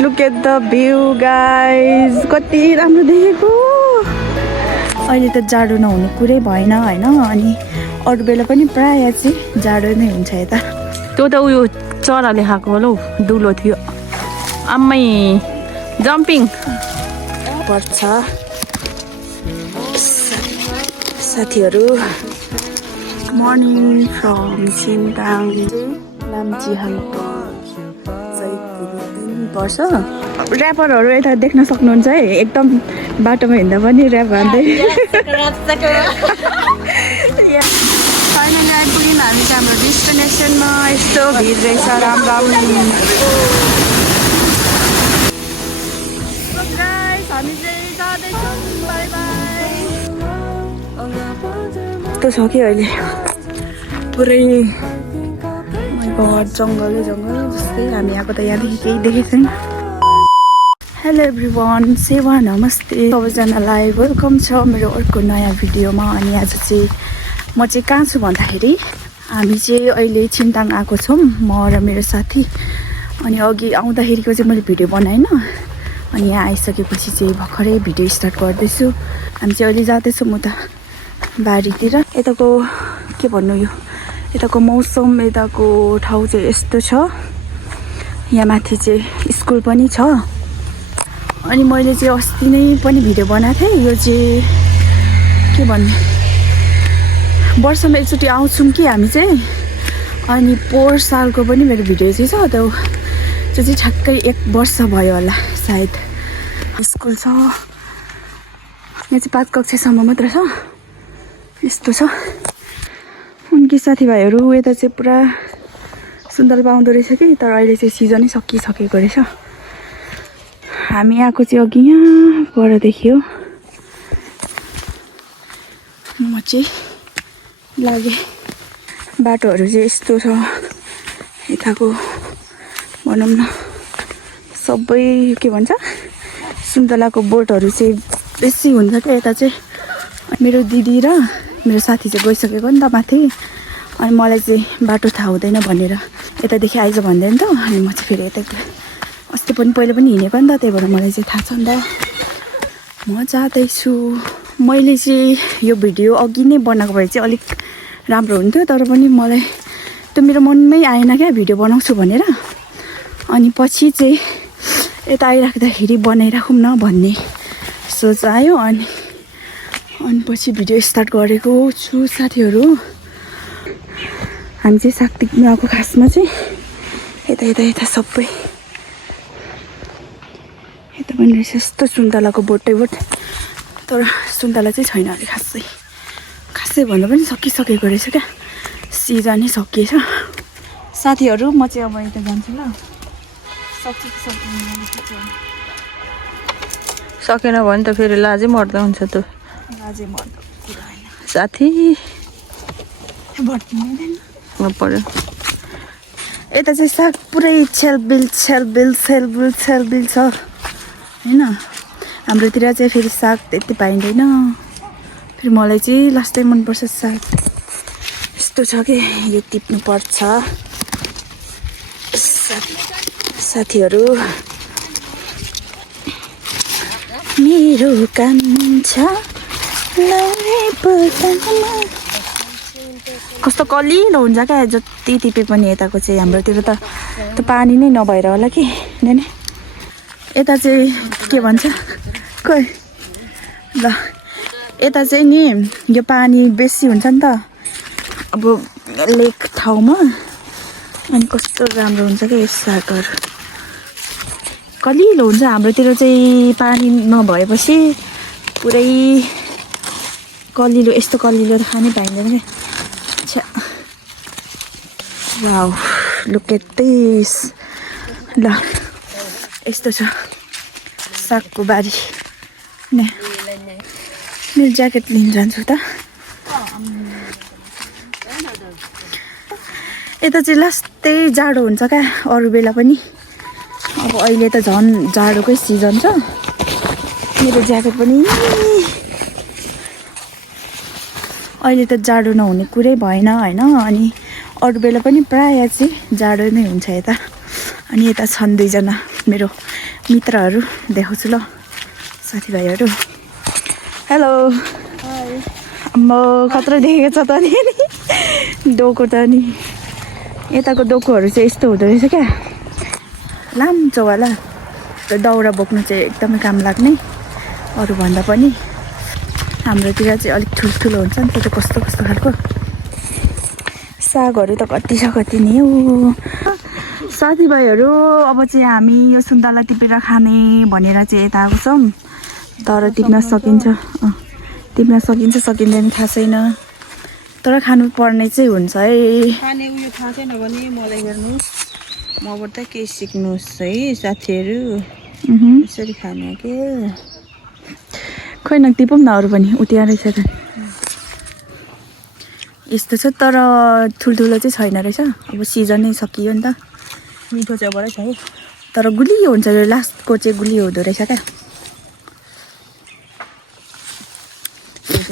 Look at the view guys. कति राम्रो देखेको। अहिले त जाडो नहुने कुरै भएन हैन अनि अरू बेला पनि प्राय चाहिँ जाडो नै हुन्छ यता। त्यो त उयो चराले खाएको होला हौ दुलो थियो। आम्मै जम्पिङ पर्छ साथीहरू। मर्निङ फ्रम सिङताङ लाम्चीहाङको पर्छ। ऱ्यापरहरू यता देख्न सक्नुहुन्छ है, एकदम बाटोमा हिँड्दा पनि ऱ्याप हान्दै। फाइनली आइपुग्यौँ हामी चाहिँ हाम्रो डेस्टिनेसनमा। यस्तो भिड रहेछ, राम राम। हामी चाहिँ जाँदैछौँ, बाई बाई। यस्तो छ कि अहिले पुरै जङ्गलै जङ्गल जस्तै। हामी आएको त यहाँदेखि केही देखेको छैन। हेलो एभ्रिवान, सेवा नमस्ते सबैजनालाई, वेलकम छ मेरो अर्को नयाँ भिडियोमा। अनि आज चाहिँ म चाहिँ कहाँ छु भन्दाखेरि हामी चाहिँ अहिले छिन्ताङ आएको छौँ, म र मेरो साथी। अनि अघि आउँदाखेरिको चाहिँ मैले भिडियो बनाएन, अनि यहाँ आइसकेपछि चाहिँ भर्खरै भिडियो स्टार्ट गर्दैछु। हामी चाहिँ अहिले जाँदैछौँ उता बारीतिर। यताको के भन्नु, यो यताको मौसम, यताको ठाउँ चाहिँ यस्तो छ। यहाँ माथि चाहिँ स्कुल पनि छ। अनि मैले चाहिँ अस्ति नै पनि भिडियो बनाएको थिएँ। यो चाहिँ के भन्ने, वर्षमा एकचोटि आउँछौँ कि हामी चाहिँ। अनि पोहोर सालको पनि मेरो भिडियो चाहिँ छ, त्यो चाहिँ ठ्याक्कै 1 वर्ष भयो होला सायद। स्कुल छ यहाँ चाहिँ 5 कक्षासम्म मात्र छ। यस्तो छ। उनकी साथीभाइहरू यता चाहिँ पुरा सुन्दर पाउँदो रहेछ कि, तर अहिले चाहिँ सिजनै सकिसकेको रहेछ। हामी आएको चाहिँ अघि यहाँ परदेखि हो। म चाहिँ लागेँ। बाटोहरू चाहिँ यस्तो छ यताको, भनौँ न सबै के भन्छ सुन्तलाको बोटहरू चाहिँ बेसी हुन्छ क्या यता चाहिँ। मेरो दिदी र मेरो साथी चाहिँ गइसकेको नि त माथि। अनि मलाई चाहिँ बाटो थाहा हुँदैन भनेर यतादेखि आइज भन्दै नि त। अनि म चाहिँ फेरि यता अस्ति पनि पहिले पनि हिँडेको नि त, त्यही भएर मलाई चाहिँ थाहा छ नि त। म जाँदैछु। मैले चाहिँ यो भिडियो अघि नै बनाएको भए चाहिँ अलिक राम्रो हुन्थ्यो, तर पनि मलाई त्यो मेरो मनमै आएन क्या भिडियो बनाउँछु भनेर। अनि पछि चाहिँ यता आइराख्दाखेरि बनाइराखौँ न भन्ने सोच आयो। अनि पछि भिडियो स्टार्ट गरेको छु साथीहरू। हामी चाहिँ साग टिप्नु आएको खासमा चाहिँ यता यता यता सबै यता पनि रहेछ यस्तो सुन्तलाको बोटै बोट। तर सुन्तला चाहिँ छैन अरे खासै, खासै भन्दा पनि सकिसकेको रहेछ क्या, सिजनै सकिएछ। साथीहरू म चाहिँ अब यता जान्छु ल। सक्छ कि सक्दैन, सकेन भने त फेरि लाजै मर्दा हुन्छ त। लाजै मर्दा कुरा होइन साथी पर्यो। यता चाहिँ साग पुरै छेलबिल छेलबिल छेलबिल छेलबिल छ होइन। हाम्रोतिर चाहिँ फेरि साग त्यति पाइँदैन। फेरि मलाई चाहिँ लास्टै मनपर्छ साग। यस्तो छ कि यो टिप्नु पर्छ साथीहरू। मेरो कान्छा कस्तो कलिलो हुन्छ क्या, जति टिपे पनि यताको चाहिँ। हाम्रोतिर त त्यो पानी नै नभएर होला कि नै। यता चाहिँ के भन्छ खोइ ल, यता चाहिँ नि यो पानी बेसी हुन्छ नि त अब लेक ठाउँमा। अनि कस्तो राम्रो हुन्छ क्या यो सागहरू, कलिलो हुन्छ। हाम्रोतिर चाहिँ पानी नभएपछि पुरै कलिलो, यस्तो कलिलो त खानै पाइँदैन क्या। अच्छा वाउ, लुक एट दिस। ल यस्तो छ सागको बारी। ने मेरो ज्याकेट लिन जान्छु त। यता चाहिँ लास्टै जाडो हुन्छ क्या, अरू बेला पनि। अब अहिले त झन् जाडोकै सिजन छ। मेरो ज्याकेट पनि अहिले त जाडो नहुने कुरै भएन हैन। अनि अरू बेला पनि प्राय चाहिँ जाडो नै हुन्छ यता। अनि यता छन् 2 जना मेरो मित्रहरू देखाउँछु ल साथीभाइहरू हेलो म खतरा देखेको छ त नि डोको त नि यताको डोकोहरू चाहिँ यस्तो हुँदो रहेछ क्या लाम्चोवाला र दाउरा बोक्नु चाहिँ एकदमै काम लाग्ने अरूभन्दा पनि हाम्रोतिर चाहिँ अलिक ठुल्ठुलो हुन्छ नि त कस्तो कस्तो खालको सागहरू त कति छ कति नि हो साथीभाइहरू अब चाहिँ हामी यो सुन्तला टिपेर खाने भनेर चाहिँ यता आएको छौँ तर टिप्न सकिन्छ सकिँदैन थाहा छैन तर खानु पर्ने चाहिँ हुन्छ है खाने उयो थाहा छैन भने मलाई हेर्नुहोस् मबाट केही सिक्नुहोस् है साथीहरू यसरी खाने के खोइ न टिपौँ न अरू पनि उतिया रहेछ त यस्तो छ तर ठुल्ठुलो चाहिँ छैन रहेछ अब सिजन नै सकियो नि त मिठो चाहिँ अबरै छ है तर गुलियो हुन्छ यो लास्टको चाहिँ गुलियो हुँदो रहेछ क्या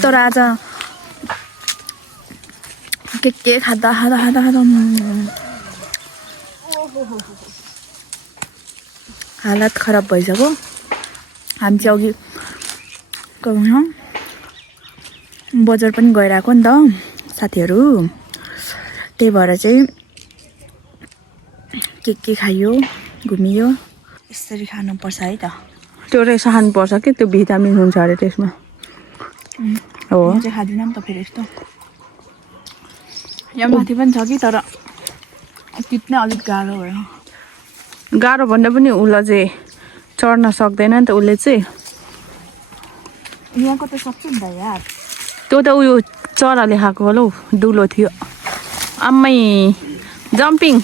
तर आज के खाँदा हालत खराब भइसक्यो हामी चाहिँ अघि बजार पनि गइरहेको नि त साथीहरू त्यही भएर चाहिँ के खाइयो घुमियो यसरी खानुपर्छ है त त्यो रहेछ खानुपर्छ कि त्यो भिटामिन हुन्छ अरे त्यसमा हो म चाहिँ खाँदिनँ नि त फेरि यस्तो यहाँ माथि पनि छ कि तर टिप्नै अलिक गाह्रो भयो गाह्रो भन्दा पनि उसलाई चाहिँ चढ्न सक्दैन नि त उसले चाहिँ यहाँको त सक्छु नि त यार त्यो त उयो चराले खाएको होला हौ दुलो थियो आम्मै जम्पिङ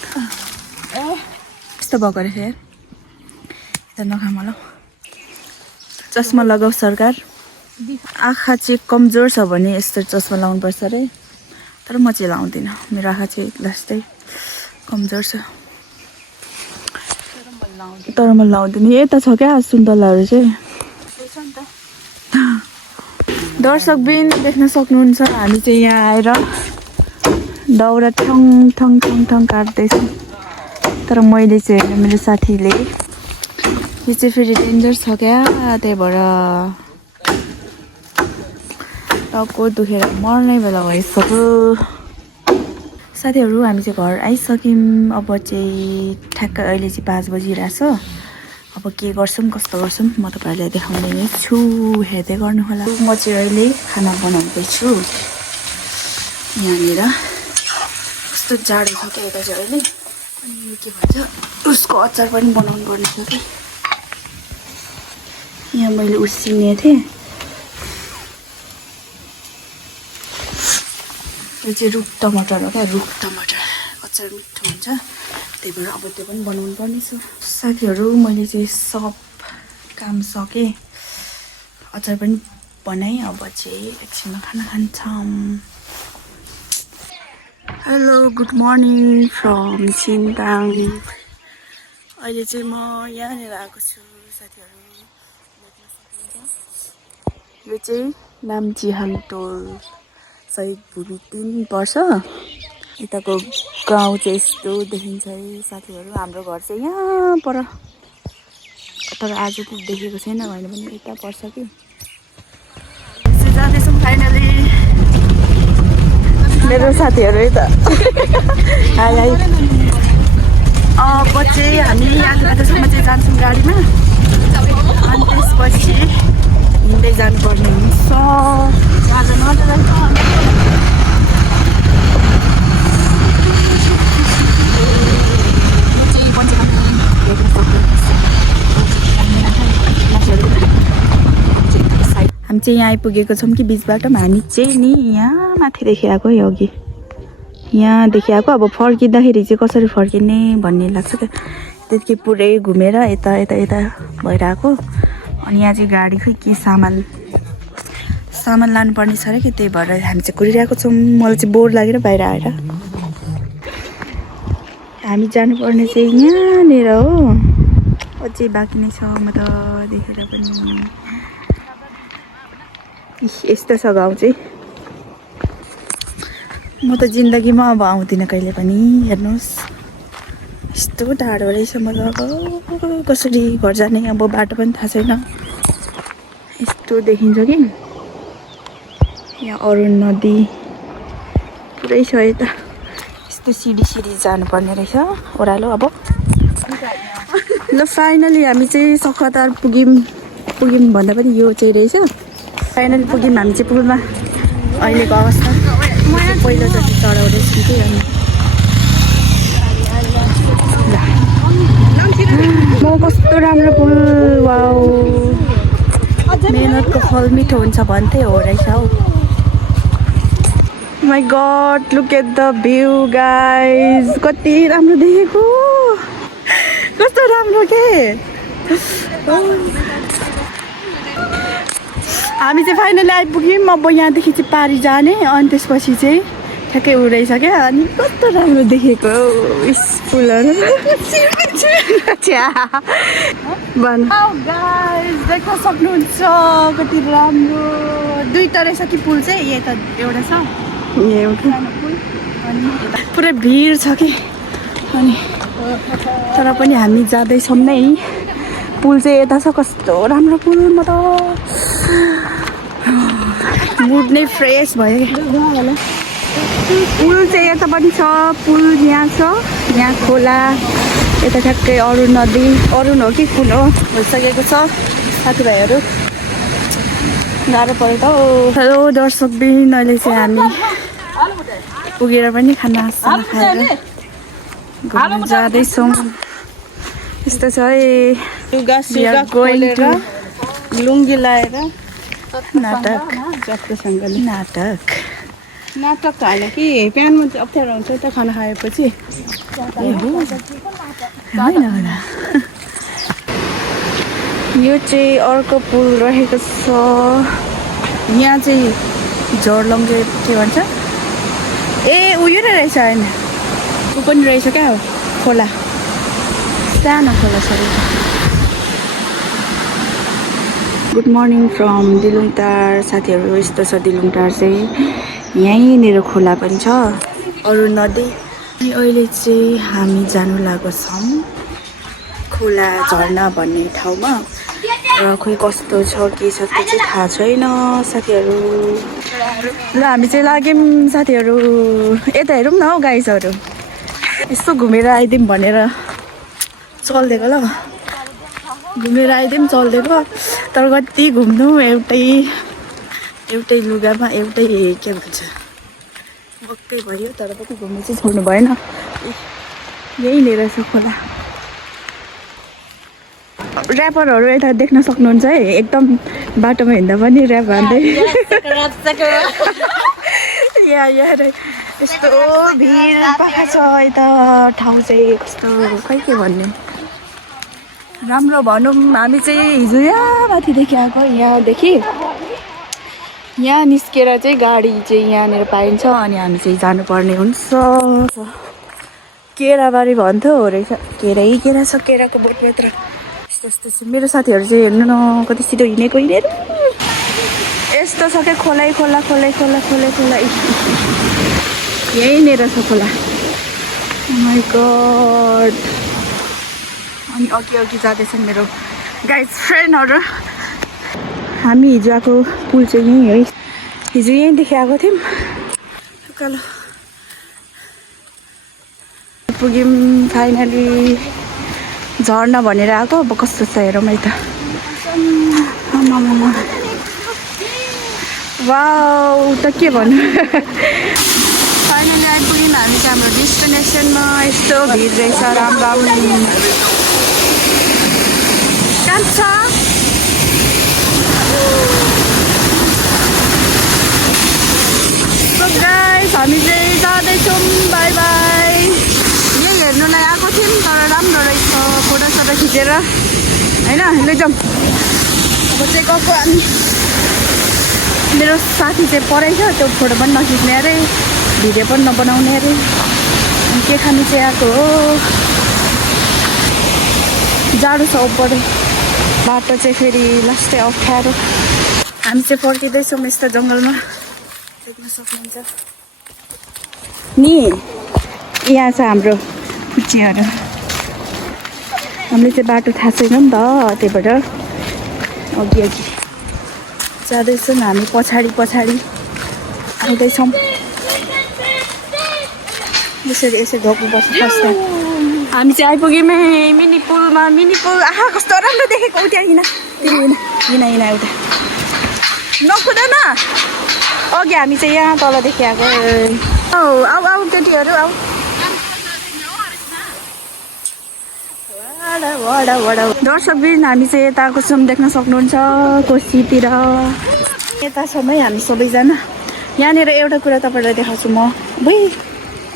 यस्तो भएको रहेछ यार यता नखाम ल चस्मा लगाऊ सरकार आँखा चाहिँ कमजोर छ भने यस्तो चस्मा लाउनुपर्छ अरे तर म चाहिँ लाउँदिनँ मेरो आँखा चाहिँ लास्टै कमजोर छ तर म लाउँदिनँ यता छ क्या सुन्तलाहरू चाहिँ दर्शकबिन देख्न सक्नुहुन्छ हामी चाहिँ यहाँ आएर दाउरा ठङ ठङ ठङ ठङ काट्दैछौँ तर मैले चाहिँ होइन मेरो साथीले यो चाहिँ फेरि डेन्जर छ क्या त्यही भएर टाउको दुखेर मर्ने बेला भइसक्यो साथीहरू हामी चाहिँ घर आइसक्यौँ अब चाहिँ ठ्याक्क अहिले चाहिँ 5 बजिरहेछ अब के गर्छौँ कस्तो गर्छौँ म तपाईँहरूलाई देखाउने नै छु हेर्दै गर्नु होला म चाहिँ अहिले खाना बनाउँदैछु यहाँनिर कस्तो जाडो छ क्या यता चाहिँ अहिले अनि के भन्छ उसको अचार पनि बनाउनु पर्ने छ कि यहाँ मैले उसिनेको थिएँ यो चाहिँ रुख टमाटर हो क्या रुख टमाटर अचार मिठो हुन्छ त्यही भएर अब त्यो पनि बनाउनु पर्ने छ साथीहरू मैले चाहिँ सब काम सकेँ अचार पनि बनाएँ अब चाहिँ एकछिनमा खाना खान्छौँ hello good morning from Chhintang अहिले चाहिँ म यहाँनिर आएको छु साथीहरू यो चाहिँ नाम्ची हाङटोल शहीद भूमि 3 पर्छ यताको गाउँ चाहिँ यस्तो देखिन्छ है साथीहरू हाम्रो घर चाहिँ यहाँ पर तर आज त देखेको छैन होइन भने यता पर्छ कि जाँदैछौँ फाइनली मेरो साथीहरू है त हाई हाई अब चाहिँ हामी आजसम्म चाहिँ जान्छौँ गाडीमा अनि त्यसपछि हिँड्दै जानुपर्ने हुन्छ हामी चाहिँ यहाँ आइपुगेको छौँ कि बिच बाटोमा हामी चाहिँ नि यहाँ माथिदेखि आएको है अघि यहाँदेखि आएको अब फर्किँदाखेरि चाहिँ कसरी फर्किने भन्ने लाग्छ क्या त्यतिकै पुरै घुमेर यता यता यता भएर आएको अनि यहाँ चाहिँ गाडी खै के सामान लानुपर्ने छ अरे कि त्यही भएर हामी चाहिँ कुरिरहेको छौँ मलाई चाहिँ बोर लागेर बाहिर आएर हामी जानुपर्ने चाहिँ यहाँनिर हो अझै बाँकी नै छ म त देखेर पनि यस्तो छ गाउँ चाहिँ म त जिन्दगीमा अब आउँदिनँ कहिले पनि हेर्नुहोस् यस्तो टाढो रहेछ मलाई कसरी घर जाने अब बाटो पनि थाहा छैन यस्तो देखिन्छ कि यहाँ अरुण नदी पुरै छ यता यस्तो सिडी जानुपर्ने रहेछ ओह्रालो अब ल फाइनली हामी चाहिँ सखरदार पुग्यौँ भन्दा पनि यो चाहिँ रहेछ फाइनली पुग्यौँ हामी चाहिँ पुलमा अहिलेको अवस्था पहिलोचोटि चढाउँदैछौँ कि अनि म कस्तो राम्रो पुल वाउ मेहनतको फल मिठो हुन्छ भन्थे हो रहेछ हौ my God look at the view guys कति राम्रो देखेको कस्तो राम्रो के हामी चाहिँ फाइनली आइपुग्यौँ अब यहाँदेखि चाहिँ पारी जाने अनि त्यसपछि चाहिँ ठ्याक्कै उडेछ क्या अनि कस्तो राम्रो देखेको फुलहरू देख्न सक्नुहुन्छ कति राम्रो दुईवटा रहेछ कि पुल चाहिँ यता एउटा छ अनि पुरै भिड छ कि अनि तर पनि हामी जाँदैछौँ नै पुल चाहिँ यता छ कस्तो राम्रो पुल म त मुड नै फ्रेस भयो क्या पुल चाहिँ यता पनि छ पुल यहाँ छ यहाँ खोला यता ठ्याक्कै अरुण नदी अरुण हो कि कुन हो भइसकेको छ साथीभाइहरू गाह्रो पऱ्यो त हेलो दर्शकबिन अहिले चाहिँ हामी पुगेर पनि खाना खाएर घुम्न जाँदैछौँ यस्तो छ है लुङ्गी लाएर नाटक नाटक त होइन कि प्यानमा चाहिँ अप्ठ्यारो हुन्छ त खाना खाएपछि होइन होला यो चाहिँ अर्को पुल रहेको छ यहाँ चाहिँ झोरलङ्गे के भन्छ ए उयो नै रहेछ होइन ऊ पनि रहेछ क्या हो खोला सानो खोला छ गुड मर्निङ फ्रम दिलुङटार साथीहरू यस्तो छ दिलुङटार चाहिँ यहीँनिर खोला पनि छ अरुण नदी अनि अहिले चाहिँ हामी जानु लागेको छौँ खोला झर्ना भन्ने ठाउँमा र खोइ कस्तो छ के छ त्यो चाहिँ थाहा छैन साथीहरू ल हामी चाहिँ लाग्यौँ साथीहरू यता हेरौँ न हौ गाइजहरू यस्तो घुमेर आइदिउँ भनेर चल्दिएको ल घुमेर आइदिउँ चल्दिएको तर कति घुम्नु एउटै लुगामा एउटै के भन्छ बक्कै भयो तर पनि घुम्नु चाहिँ छोड्नु भएन यही लिएर छ खोला ऱ्यापरहरू यता देख्न सक्नुहुन्छ है एकदम बाटोमा हिँड्दा पनि ऱ्याप हान्दै यस्तो भिड पाखा छ यता ठाउँ चाहिँ कस्तो खै के भन्ने राम्रो भनौँ हामी चाहिँ हिजो यहाँ माथिदेखि आएको यहाँदेखि यहाँ निस्केर चाहिँ गाडी चाहिँ यहाँनिर पाइन्छ अनि हामी चाहिँ जानुपर्ने हुन्छ केराबारी भन्थ्यो हो रहेछ केरा छ केराको बोट मात्र यस्तो छ मेरो साथीहरू चाहिँ हेर्नु न कति छिटो हिँडेको यस्तो छ क्या खोला यहीँनिर छ खोला माई गड अनि अघि जाँदैछन् मेरो गाइज फ्रेन्डहरू हामी हिजो आएको पुल चाहिँ यहीँ है हिजो यहीँदेखि आएको थियौँ उकालो पुग्यौँ फाइनली झर्ना भनेर आएको अब कस्तो छ हेरौँ है त वाउ त के भन्नु फाइनली आइपुग्यौँ हामी चाहिँ हाम्रो डेस्टिनेसनमा यस्तो भिड रहेछ राम छ गाइस हामी चाहिँ जाँदैछौँ बाई बाई यही हेर्नुलाई आएको थियौँ तर राम्रो रहेछ फोटोसोटो खिचेर होइन लैजाउँ अब चाहिँ गएको हामी मेरो साथी चाहिँ पढाइ छ त्यो फोटो पनि नखिच्ने अरे भिडियो पनि नबनाउने अरे अनि के खानु चाहिँ आएको हो जाडो छ ओपर बाटो चाहिँ फेरि लास्टै अप्ठ्यारो हामी चाहिँ फर्किँदैछौँ यस्तो जङ्गलमा देख्न सक्नुहुन्छ नि यहाँ छ हाम्रो पिच्छेहरू हामीले चाहिँ बाटो थाहा छैन नि त, त्यही भएर अघि अघि जाँदैछौँ हामी, पछाडि पछाडि आउँदैछौँ। यसरी यसरी ढोक्नुपर्छ फर्स्ट टाइम। हामी चाहिँ आइपुग्यौँ मिनी पुलमा। मिनी पुल आहा कस्तो राम्रो देखेको। त्यहाँ हिँड हिँड एउटा नकुद न। अघि हामी चाहिँ यहाँ तलदेखि आएको। आऊ आऊ केटीहरू आऊ। दर्शकबिन हामी चाहिँ यता आएको छौँ, देख्न सक्नुहुन्छ कोसीतिर। यता छौँ है हामी सबैजना। यहाँनिर एउटा कुरा तपाईँलाई देखाउँछु म।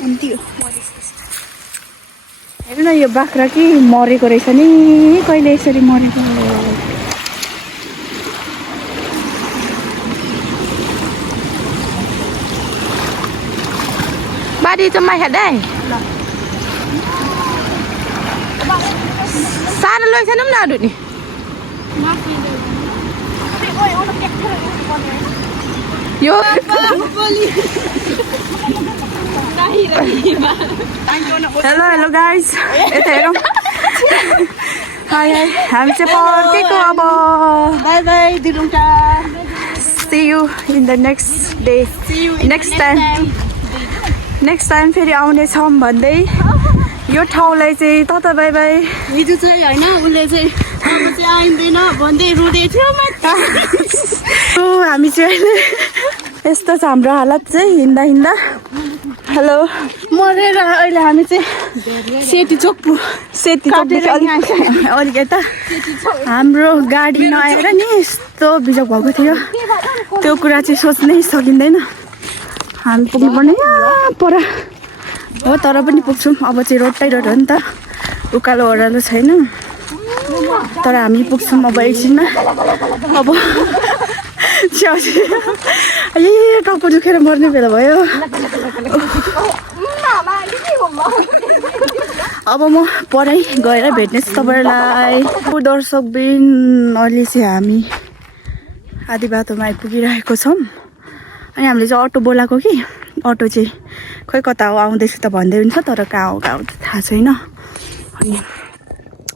अन्ति हेर्नु न, यो बाख्रा कि मरेको रहेछ नि। कहिले यसरी मरेको। बारी cho mày hả đây? Sao nó lôi sao lúc nào được nhỉ? Vô. Hello guys. यता हेरौँ। हाई हाई, हामी चाहिँ पर्केको अब। Bye bye दिरुङटा। See you in the next day. Next time फेरि आउनेछौँ भन्दै यो ठाउँलाई चाहिँ तता बाई बाई। हिजो चाहिँ होइन, उसले चाहिँ अब चाहिँ आइँदैन भन्दै रुँदै थियो। हामी चाहिँ अहिले यस्तो छ हाम्रो हालत चाहिँ हिँड्दा हिँड्दा। हेलो मरेर अहिले हामी चाहिँ सेती चोकदेखि अलिक यता हाम्रो गाडी नआएर नि यस्तो बिजोग भएको थियो। त्यो कुरा चाहिँ सोच्नै सकिँदैन। हामी पुग्नुपर्ने यहाँ पर हो, तर पनि पुग्छौँ। अब चाहिँ रोडै रोड हो नि त, उकालो ओह्रालो छैन। तर हामी पुग्छौँ अब एकछिनमा। अब ए टाउको दुखेर मर्ने बेला भयो। अब म परै गएर भेट्नेछु तपाईँलाई। दर्शकबिन अहिले चाहिँ हामी आधी बाटोमा आइपुगिरहेको छौँ। अनि हामीले चाहिँ अटो बोलाएको कि अटो चाहिँ खोइ कता हो आउँदैछु त भन्दै हुन्छ, तर कहाँ हो त थाहा छैन। अनि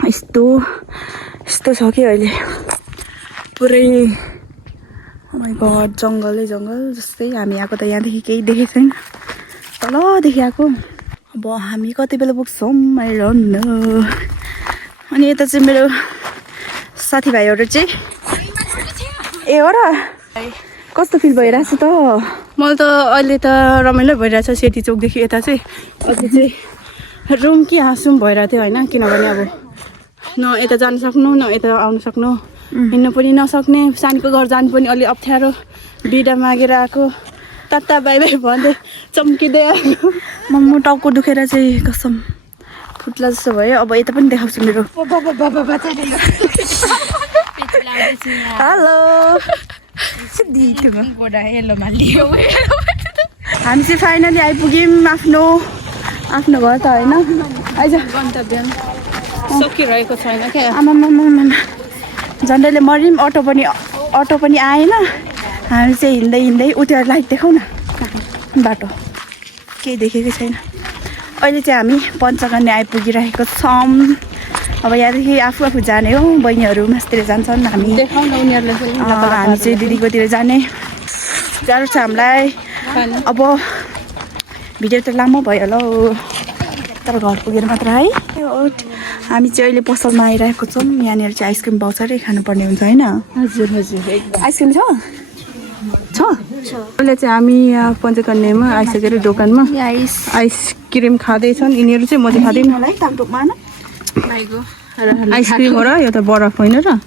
यस्तो छ कि अहिले पुरै माइ गड जङ्गलै जङ्गल जस्तै। हामी आएको त यहाँदेखि केही देखेको छैन, तलदेखि आएको। अब हामी कति बेला पुग्छौँ आई डोन्ट नो। अनि यता चाहिँ मेरो साथीभाइहरू चाहिँ ए हो र, कस्तो फिल भइरहेछ त? मलाई त अहिले त रमाइलो भइरहेछ। सेती चोकदेखि यता चाहिँ अझै चाहिँ रुम कि हाँसुम भइरहेको थियो होइन, किनभने अब न यता जानु सक्नु न यता आउनु सक्नु, हिँड्नु पनि नसक्ने। सानीको घर जानु पनि अलि अप्ठ्यारो, बिदा मागेर आएको, टाटा बाई बाई भन्दै चम्किँदै आएको। म टाउको दुखेर चाहिँ कसम फुट्ला जस्तो भयो। अब यता पनि देखाउँछु मेरो। हेलो हामी चाहिँ फाइनली आइपुग्यौँ आफ्नो घर त होइन, आइज गन्तव्य सकिरहेको छैन क्या। आमामा झन्डैले मर्यौँ। अटो पनि आएन। हामी चाहिँ हिँड्दै हिँड्दै उतिर लाइट देखाउँ न बाटो, केही देखेकै छैन। अहिले चाहिँ हामी पञ्चकन्या आइपुगिरहेको छौँ। अब यहाँदेखि आफू जाने हो, बहिनीहरू मास्तिर जान्छन्। हामी चाहिँ दिदीकोतिर जाने गाह्रो छ हामीलाई। अब भिडियो त लामो भयो होला हौ, तर घर पुगेर मात्र है। हामी चाहिँ अहिले पसलमा आइरहेको छौँ। यहाँनिर चाहिँ आइसक्रिम पाउँछ अरे, खानुपर्ने हुन्छ होइन? हजुर हजुर आइसक्रिम छ। अहिले चाहिँ हामी यहाँ पञ्चकन्यामा आइसकेर दोकानमा आइसक्रिम खाँदैछन् यिनीहरू चाहिँ। म चाहिँ खाँदैन आइसक्रिम हो र, यो त बरफ होइन र।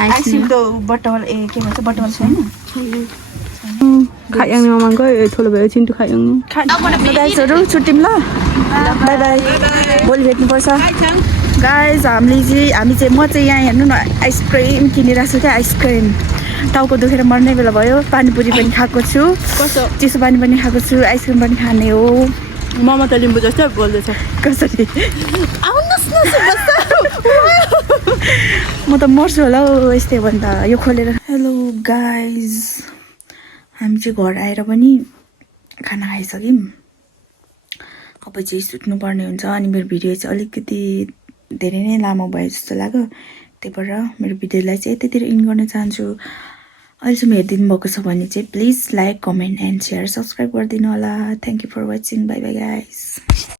आइसक्रिम त बटवल के भन्छ, बटवल छैन। खाइआउने मामाको ठुलो भयो चिन्टु खाइआउनु। गाइजहरू छुट्यौँ ल, बाई बाई। भोलि भेट्नुपर्छ गाइज। हामी चाहिँ म चाहिँ यहाँ हेर्नु न आइसक्रिम किनिरहेको छु क्या। आइसक्रिम टाउको दुखेर मर्ने बेला भयो। पानीपुरी पनि खाएको छु, चिसो पानी पनि खाएको छु, आइसक्रिम पनि खाने हो। ममा त लिम्बू जस्तै बोल्दैछ। कसरी म त मर्छु होला हौ यस्तै हो भने त। यो खोलेर हेलो गाइज, हामी चाहिँ घर आएर पनि खाना खाइसक्यौँ। अब चाहिँ सुत्नुपर्ने हुन्छ। अनि मेरो भिडियो चाहिँ अलिकति धेरै नै लामो भयो जस्तो लाग्यो, त्यही भएर मेरो भिडियोलाई चाहिँ यतितिर इन गर्न चाहन्छु। अहिलेसम्म हेरिदिनु भएको छ भने चाहिँ please like, comment and share, subscribe गरिदिनु होला। Thank you for watching. Bye bye guys.